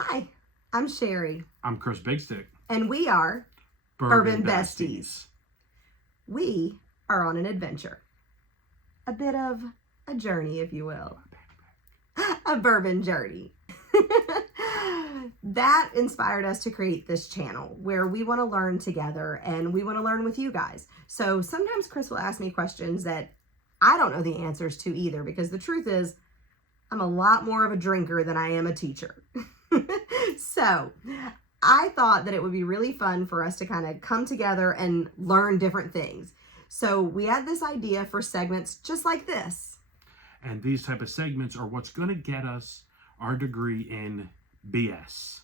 Hi, I'm Sherry. I'm Chris Bigstick. And we are Bourbon Besties. We are on an adventure. A bit of a journey, if you will. A bourbon journey. That inspired us to create this channel where we want to learn together and we want to learn with you guys. So sometimes Chris will ask me questions that I don't know the answers to either, because the truth is I'm a lot more of a drinker than I am a teacher. So I thought that it would be really fun for us to kind of come together and learn different things. So we had this idea for segments just like this. And these type of segments are what's going to get us our degree in BS.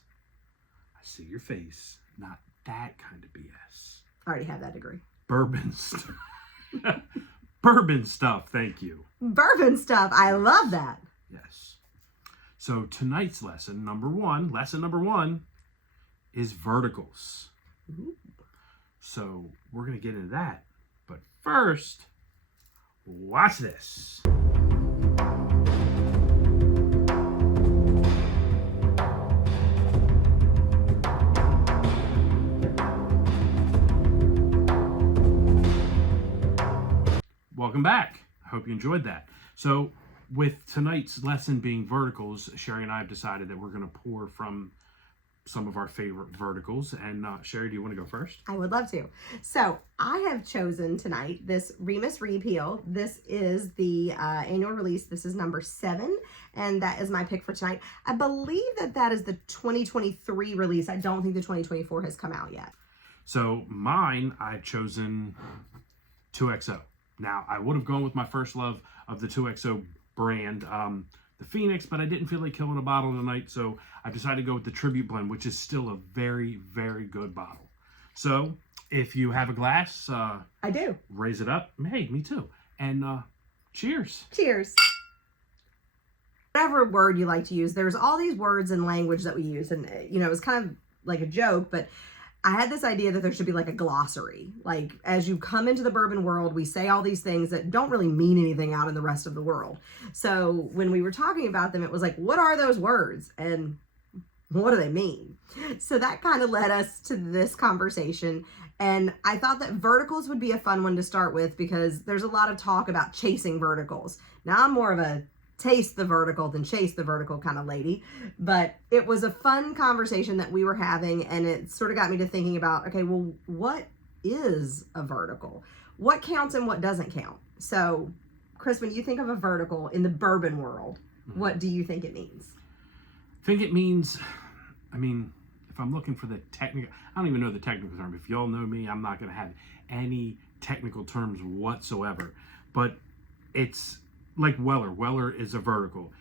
I see your face. Not that kind of BS. I already have that degree. Bourbon stuff. Bourbon stuff. Thank you. Bourbon stuff. I love that. Yes. So tonight's lesson number one is verticals. Ooh. So we're going to get into that. But first, watch this. Welcome back. I hope you enjoyed that. So with tonight's lesson being verticals, Sherry and I have decided that we're going to pour from some of our favorite verticals. And Sherry, do you want to go first? I would love to. So I have chosen tonight this Remus Repeal. This is the annual release. This is number 7, and that is my pick for tonight. I believe that is the 2023 release. I don't think the 2024 has come out yet. So mine, I've chosen 2XO. Now, I would have gone with my first love of the 2XO brand, the Phoenix, but I didn't feel like killing a bottle tonight, so I decided to go with the Tribute Blend, which is still a very, very good bottle. So, if you have a glass, I do. Raise it up. Hey, me too. And cheers. Cheers. Whatever word you like to use, there's all these words and language that we use, and you know, it's kind of like a joke, but I had this idea that there should be like a glossary. Like, as you come into the bourbon world, we say all these things that don't really mean anything out in the rest of the world. So when we were talking about them, it was like, what are those words? And what do they mean? So that kind of led us to this conversation. And I thought that verticals would be a fun one to start with, because there's a lot of talk about chasing verticals. Now, I'm more of a taste the vertical than chase the vertical kind of lady, but it was a fun conversation that we were having, and it sort of got me to thinking about, okay, well, what is a vertical? What counts and what doesn't count? So Chris, when you think of a vertical in the bourbon world, what do you think it means? I think it means, I mean, if I'm looking for the technical, I don't even know the technical term. If y'all know me, I'm not going to have any technical terms whatsoever, but it's like Weller. Weller is a vertical.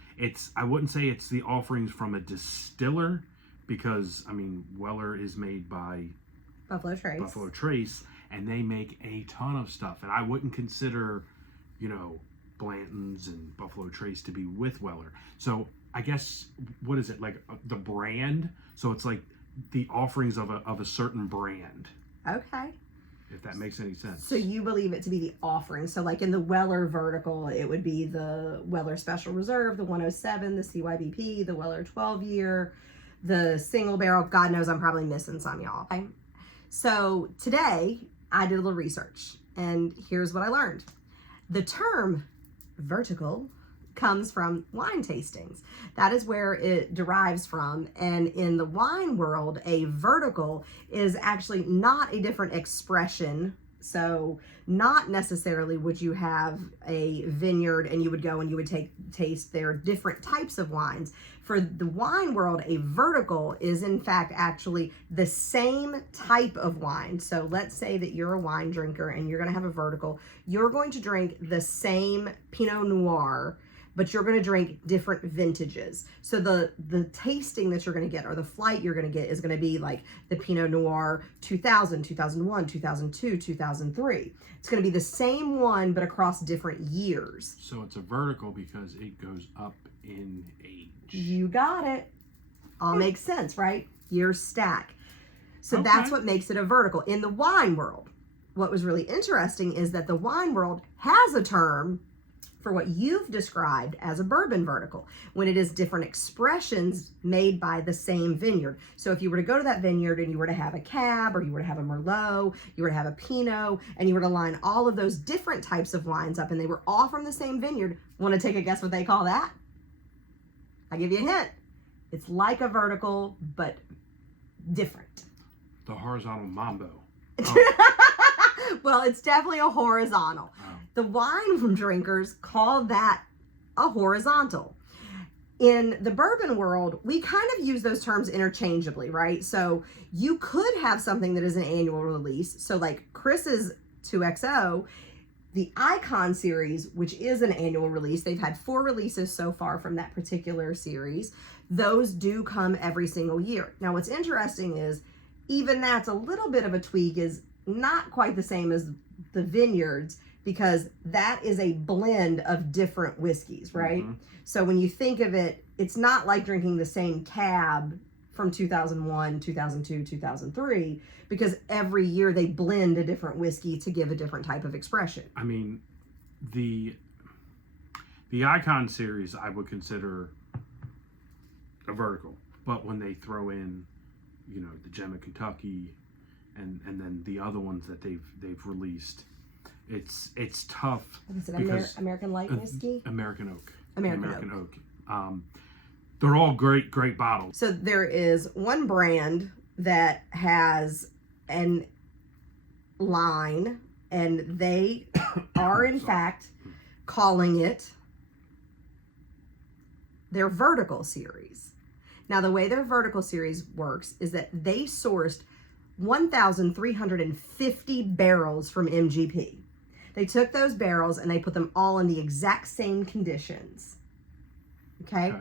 I wouldn't say it's the offerings from a distiller, because I mean, Weller is made by Buffalo Trace, and they make a ton of stuff. And I wouldn't consider, you know, Blanton's and Buffalo Trace to be with Weller. So I guess, what is it, like the brand? So it's like the offerings of a certain brand. Okay. If that makes any sense. So you believe it to be the offering. So like in the Weller vertical, it would be the Weller Special Reserve, the 107, the CYBP, the Weller 12-year, the single barrel. God knows I'm probably missing some, y'all. Okay? So today I did a little research, and here's what I learned. The term vertical comes from wine tastings. That is where it derives from. And in the wine world, a vertical is actually not a different expression. So not necessarily would you have a vineyard and you would go and you would taste their different types of wines. For the wine world, a vertical is in fact actually the same type of wine. So let's say that you're a wine drinker and you're going to have a vertical. You're going to drink the same Pinot Noir, but you're going to drink different vintages. So the tasting that you're going to get, or the flight you're going to get, is going to be like the Pinot Noir 2000, 2001, 2002, 2003. It's going to be the same one, but across different years. So it's a vertical because it goes up in age. You got it. All makes sense, right? Years stack. So Okay. That's what makes it a vertical. In the wine world, what was really interesting is that the wine world has a term for what you've described as a bourbon vertical, when it is different expressions made by the same vineyard. So if you were to go to that vineyard and you were to have a Cab, or you were to have a Merlot, you were to have a Pinot, and you were to line all of those different types of wines up and they were all from the same vineyard, want to take a guess what they call that? I'll give you a hint. It's like a vertical, but different. The horizontal mambo. Well, it's definitely a horizontal. Oh. The wine drinkers call that a horizontal. In the bourbon world, we kind of use those terms interchangeably, right? So you could have something that is an annual release. So like Chris's 2XO, the Icon series, which is an annual release, they've had 4 releases so far from that particular series. Those do come every single year. Now, what's interesting is even that's a little bit of a tweak, is not quite the same as the vineyards, because that is a blend of different whiskeys, right? Mm-hmm. So when you think of it, it's not like drinking the same Cab from 2001, 2002, 2003, because every year they blend a different whiskey to give a different type of expression. I mean, the Icon series I would consider a vertical, but when they throw in, you know, the Gem of Kentucky and then the other ones that they've released, it's tough. Is it because American Light Whiskey? American Oak. American Oak. They're all great bottles. So there is one brand that has an line, and they are in fact calling it their vertical series. Now, the way their vertical series works is that they sourced 1,350 barrels from MGP. They took those barrels and they put them all in the exact same conditions. Okay?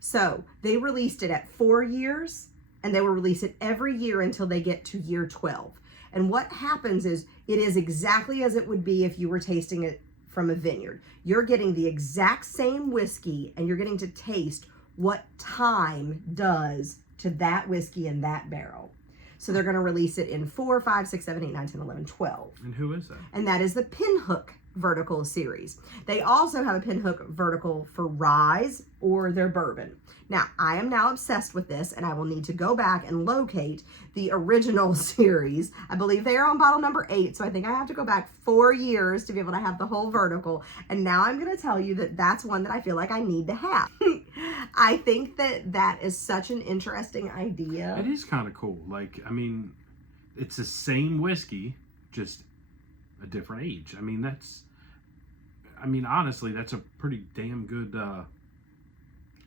So they released it at 4 years, and they will release it every year until they get to year 12. And what happens is it is exactly as it would be if you were tasting it from a vineyard. You're getting the exact same whiskey, and you're getting to taste what time does to that whiskey in that barrel. So they're going to release it in 4, 5, 6, 7, 8, 9, 10, 11, 12. And who is that? And that is the Pinhook vertical series. They also have a Pinhook vertical for Rise or their bourbon. Now, I am now obsessed with this, and I will need to go back and locate the original series. I believe they are on bottle number 8, so I think I have to go back 4 years to be able to have the whole vertical. And now I'm going to tell you that that's one that I feel like I need to have. I think that that is such an interesting idea. It is kind of cool. Like, I mean, it's the same whiskey, just a different age. I mean, honestly, that's a pretty damn good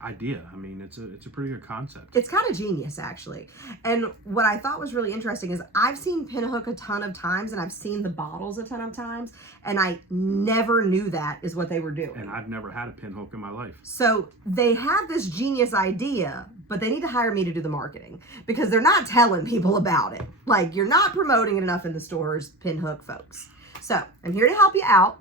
idea. I mean, it's a pretty good concept. It's kind of genius, actually. And what I thought was really interesting is I've seen Pinhook a ton of times, and I've seen the bottles a ton of times, and I never knew that is what they were doing. And I've never had a Pinhook in my life. So they have this genius idea, but they need to hire me to do the marketing, because they're not telling people about it. Like, you're not promoting it enough in the stores, Pinhook folks. So I'm here to help you out.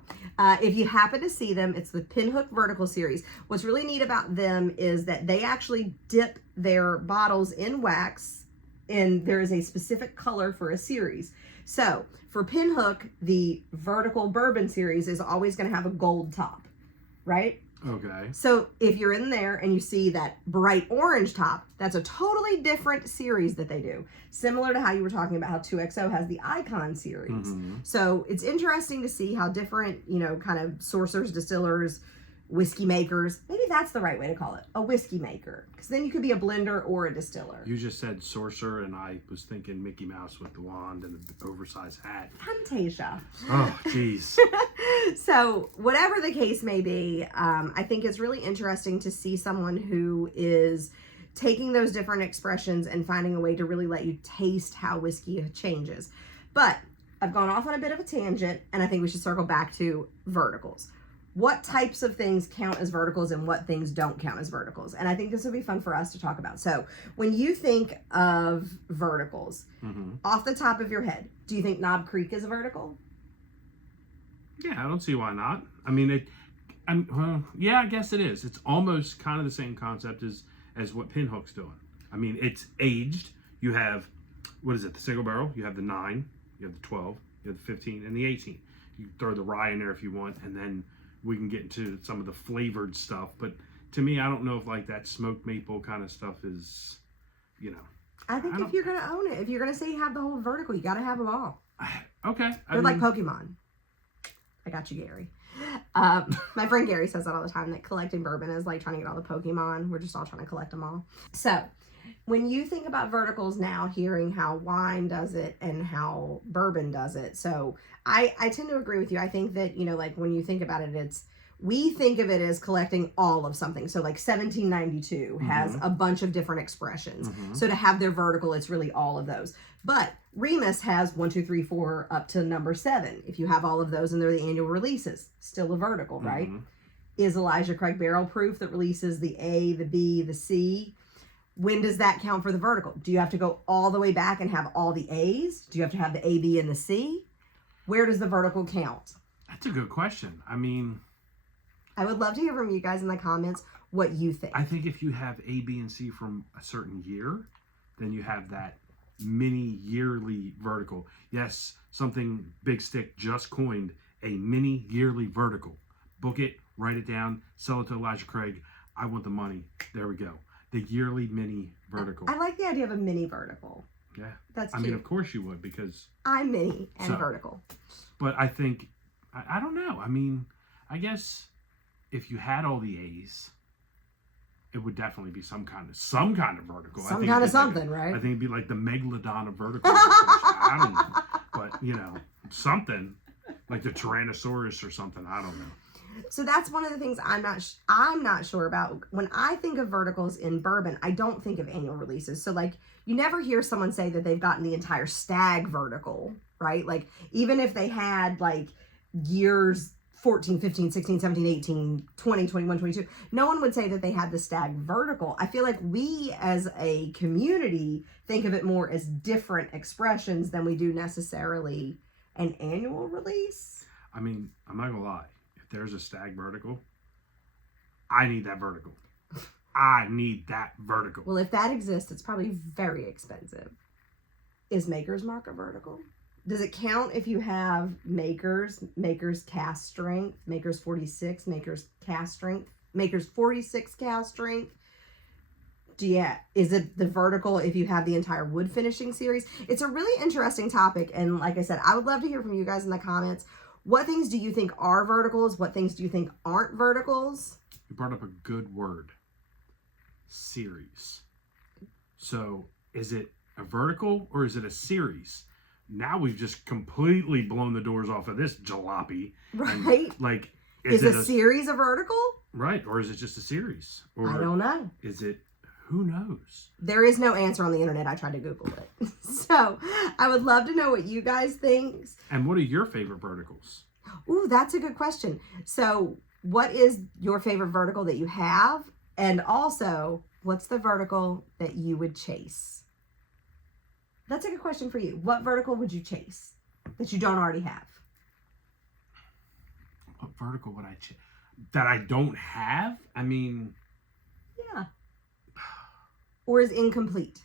If you happen to see them, it's the Pinhook Vertical Series. What's really neat about them is that they actually dip their bottles in wax, and there is a specific color for a series. So for Pinhook, the Vertical Bourbon Series is always going to have a gold top, right? Okay. So if you're in there and you see that bright orange top, that's a totally different series that they do. Similar to how you were talking about how 2XO has the Icon series. Mm-hmm. So it's interesting to see how different, kind of sourcers, distillers, whiskey makers, maybe that's the right way to call it, a whiskey maker. Because then you could be a blender or a distiller. You just said sorcerer, and I was thinking Mickey Mouse with the wand and the oversized hat. Fantasia. Oh, jeez. So whatever the case may be, I think it's really interesting to see someone who is taking those different expressions and finding a way to really let you taste how whiskey changes. But I've gone off on a bit of a tangent, and I think we should circle back to verticals. What types of things count as verticals and what things don't count as verticals? And I think this would be fun for us to talk about. So when you think of verticals, off the top of your head, do you think Knob Creek is a vertical? Yeah, I don't see why not. I mean, yeah, I guess it is. It's almost kind of the same concept as what Pinhook's doing. I mean, it's aged. You have, what is it, the single barrel? You have the 9, you have the 12, you have the 15, and the 18. You throw the rye in there if you want, and then we can get into some of the flavored stuff. But to me, I don't know if like that smoked maple kind of stuff is, you know. I think if you're going to own it, if you're going to say you have the whole vertical, you got to have them all. Okay. They're like Pokemon. I got you, Gary. My friend Gary says that all the time, that collecting bourbon is like trying to get all the Pokemon. We're just all trying to collect them all. So when you think about verticals now, hearing how wine does it and how bourbon does it. So I tend to agree with you. I think that, you know, like when you think about it, we think of it as collecting all of something. So like 1792 has a bunch of different expressions. So to have their vertical, it's really all of those. But Remus has 1, 2, 3, 4 up to number 7. If you have all of those and they're the annual releases, still a vertical, right? Is Elijah Craig barrel proof that releases the A, the B, the C? When does that count for the vertical? Do you have to go all the way back and have all the A's? Do you have to have the A, B, and the C? Where does the vertical count? That's a good question. I mean, I would love to hear from you guys in the comments what you think. I think if you have A, B, and C from a certain year, then you have that mini yearly vertical. Yes, something Big Stick just coined, a mini yearly vertical. Book it, write it down, sell it to Elijah Craig. I want the money. There we go. The yearly mini vertical. I like the idea of a mini vertical. Yeah. That's cute. I mean, of course you would, because I'm mini and vertical. But I think, I don't know. I mean, I guess if you had all the A's, it would definitely be some kind of vertical. Some kind of something, right? I think it'd be like the megalodon of verticals. I don't know. But, you know, something like the Tyrannosaurus or something. I don't know. So that's one of the things I'm not sure about. When I think of verticals in bourbon, I don't think of annual releases. So like you never hear someone say that they've gotten the entire stag vertical, right? Like even if they had like years 14, 15, 16, 17, 18, 20, 21, 22, no one would say that they had the stag vertical. I feel like we as a community think of it more as different expressions than we do necessarily an annual release. I mean, I'm not gonna lie. There's a stag vertical, I need that vertical. I need that vertical. Well, if that exists, it's probably very expensive. Is Maker's Mark a vertical? Does it count if you have Maker's cast strength, Maker's 46, Maker's cast strength, Maker's 46 cast strength? Is it the vertical if you have the entire wood finishing series? It's a really interesting topic. And like I said, I would love to hear from you guys in the comments. What things do you think are verticals? What things do you think aren't verticals? You brought up a good word. Series. So is it a vertical or is it a series? Now we've just completely blown the doors off of this jalopy. Right. And, like, is a series a vertical? Right. Or is it just a series? Or I don't know. Is it, who knows? There is no answer on the internet. I tried to Google it. So I would love to know what you guys think. And what are your favorite verticals? Ooh, that's a good question. So what is your favorite vertical that you have? And also, what's the vertical that you would chase? That's a good question for you. What vertical would you chase that you don't already have? What vertical would I chase? That I don't have? I mean... Yeah. Or is incomplete?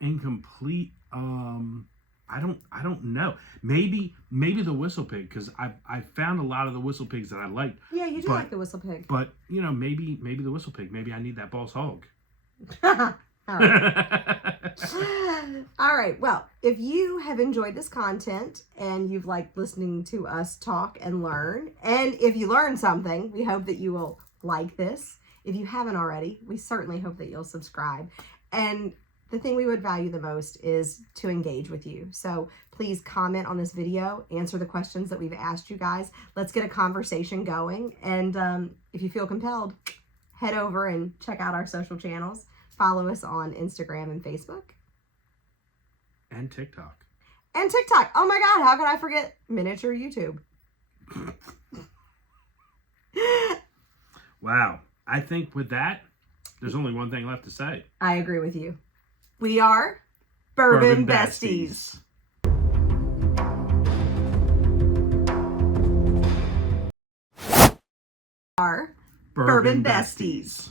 Incomplete? I don't know. Maybe the whistle pig, because I found a lot of the whistle pigs that I liked. Yeah, you do like the whistle pig. But you know, maybe the whistle pig. Maybe I need that boss hog. All right. All right. Well, if you have enjoyed this content and you've liked listening to us talk and learn, and if you learned something, we hope that you will like this. If you haven't already, we certainly hope that you'll subscribe. And the thing we would value the most is to engage with you. So please comment on this video, answer the questions that we've asked you guys. Let's get a conversation going. And if you feel compelled, head over and check out our social channels. Follow us on Instagram and Facebook. And TikTok. And TikTok. Oh my God, how could I forget miniature YouTube? Wow. I think with that, there's only one thing left to say. I agree with you. We are Bourbon Besties. Are Bourbon Besties.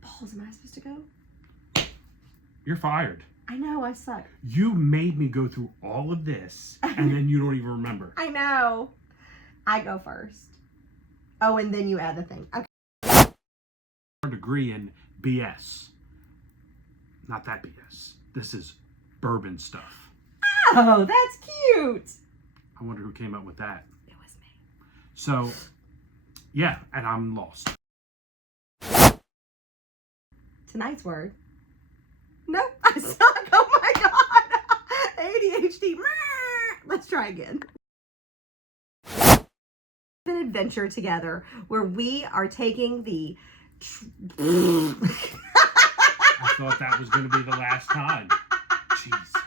Balls, am I supposed to go? You're fired. I know, I suck. You made me go through all of this, and then you don't even remember. I know. I go first. Oh, and then you add the thing. Okay. Degree in BS. Not that BS. This is Bourbon Stuff. Oh, that's cute. I wonder who came up with that. It was me. So, yeah, and I'm lost. Tonight's word. Nope, I suck. Oh my god. ADHD. Let's try again. An adventure together where we are taking the I thought that was going to be the last time. Jeez.